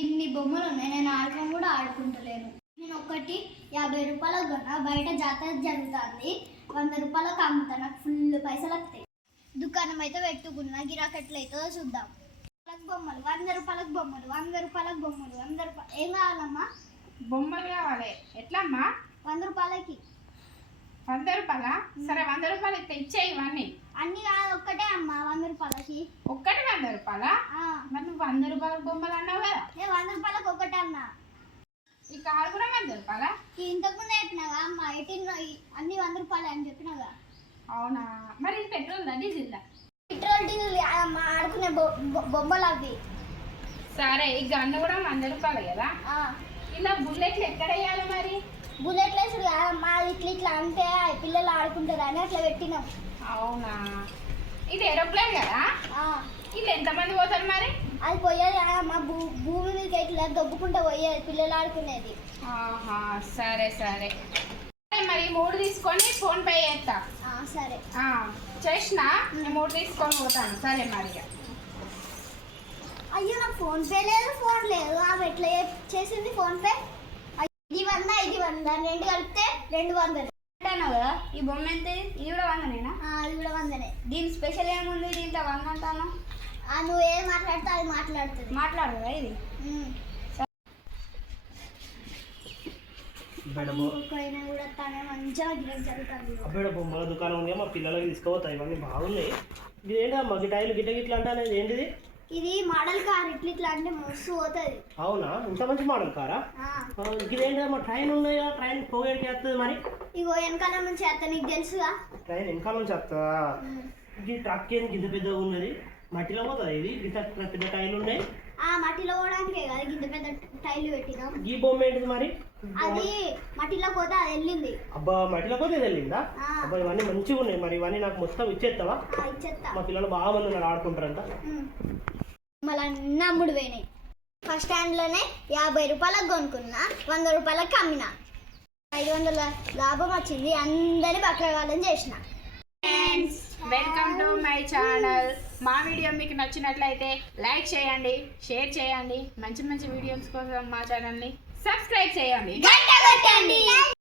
ఇన్ని బొమ్మలు ఉన్నాయి, నేను ఆడకం కూడా ఆడుకుంటలేను. నేను ఒకటి 50 రూపాయలకు కొన్నా, బయట జాతర జరుగుతుంది, 100 రూపాయలకు అమ్ముతా, నాకు ఫుల్ పైసలు వస్తాయి. దుకాణం అయితే పెట్టుకున్నా, గిరాకీ ఎట్లయితుందో చూద్దాం. బొమ్మలు 100 రూపాయలకు బొమ్మలు, 100 రూపాయలకు బొమ్మలు, 100 రూపాయలు. ఏం కావాలమ్మా? బొమ్మలు కావాలి. ఎట్లమ్మా? 100 రూపాయలకి. 100 రూపాయలా? సరే 100 రూపాయలు ఇచ్చే ఇవన్నీ. అన్ని కాదు, ఒక్కటే అమ్మా 100 రూపాయలకి. ఒక్కటి 100 రూపాయలా? మరి నువ్వు 100 రూపాయలకు బొమ్మలు అన్నావు కదా. నేను 100 రూపాయలకు ఒకటే అన్నా. ఈ కారు కూడా 100 రూపాయలా? ఇంతకుముందు చెప్పినాగా అమ్మ, అన్ని 100 రూపాయలు అని చెప్పినాగా. అవునా? మరి ఇది పెట్రోల్ డీజిల్? పెట్రోల్ డీజిల్ అమ్మ, ఆడుకునే బొమ్మలు అవి. సరే ఈ గన్ను కూడా 100 రూపాయలు కదా. ఇలా బుల్లెట్లు ఎక్కడ వేయాలి మరి? బుల్లెట్లు వేసుడు కాదమ్మా, ఇట్లా ఇట్లా అంటే పిల్లలు ఆడుకుంటారు అని అట్లా పెట్టినాం. అవునా? ఇది ఏరోప్లేన్ కదా. ఇది ఎంతమంది పోతారు మరి? అది పోయేది కాదమ్మా, భూమి మీద ఇట్లా దొబ్బుకుంటూ పోయేది, పిల్లలు ఆడుకునేది. సరే సరే మరి 3 తీసుకొని ఫోన్ పే చేస్తా. సరే చేసినా, 3 తీసుకొని పోతాను. సరే మరి. అయ్యో నాకు ఫోన్ పే లేదు, ఫోన్ లేదు. ఆమె ఎట్లా చేసింది ఫోన్ పే? ఇది 100, ఇది 100, రెండు కలిపితే 200 కదా. ఈ బొమ్మ ఎంత? ఇది కూడా 100నేనా? అది కూడా 100నే. దీని స్పెషల్ ఏముంది? దీంట్లో 100 అంటాను. నువ్వు ఏది మాట్లాడితే అది మాట్లాడుతుంది. మాట్లాడదా ఇది? కూడా తనే మంచిగా గిరాకీ జరుగుతుంది. అబ్బేడ బొమ్మల దుకాణం ఉంది, మా పిల్లలకి తీసుకుపోతాయి. ఇవన్నీ బాగున్నాయి. ఇది ఏంటమ్మా గిటాయిలు గిట్ల అంటే అనేది ఏంటిది? ఇది మోడల్ కార్, ఇట్లా అంటే మస్తు పోతుంది. అవునా? ఇంత మంచి మోడల్ కారా? ఇదేంటమ్మా ట్రైన్ ఉన్నాయా? ట్రైన్ పోయేకి వస్తుంది మరి? ఇగో వెనకాల నుంచి వస్తా, నీకు తెలుసుగా. ట్రైన్ వెనకాల నుంచి వస్తుందా? ఇది ట్రక్ ఏంది గింత పెద్దగా ఉన్నది? మట్టిలో పోతుంది ఇది? గింత పెద్ద టైర్లు ఉన్నాయి. మట్టిలో పోవడానికే కదా గింత పెద్ద టైర్లు పెట్టినాం. ఈ బొమ్మ ఏంటిది మరి? అది మట్టిలో పోతే అది వెళ్ళింది. అబ్బా మట్టిలో పోతే ఇది వెళ్ళిందా? అబ్బా ఇవన్నీ మంచిగా ఉన్నాయి. మరి ఇవన్నీ నాకు మొత్తం ఇచ్చేస్తావా? ఇచ్చేస్తా. మా పిల్లలు బాగా మంది ఉన్నారు, ఆడుకుంటారంట. మళ్ళీ నమ్ముడు పోయినాయి. ఫస్ట్ స్టాండ్లోనే 50 రూపాయలకు కొనుక్కున్నా, 100 రూపాయలకు అమ్మినా, 500 లాభం వచ్చింది. అందరినీ బక్రగాలని చేసిన. Welcome to my channel. మా వీడియో మీకు నచ్చినట్లయితే లైక్ చేయండి, షేర్ చేయండి. మంచి మంచి వీడియోస్ కోసం మా ఛానల్ని సబ్స్క్రైబ్ చేయండి.